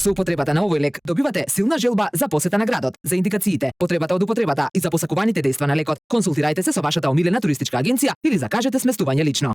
Со употребата на овој лек добивате силна желба за посета на градот. За индикациите, потребата од употребата и за посакуваните дејства на лекот, консултирајте се со вашата омилена туристичка агенција или закажете сместување лично.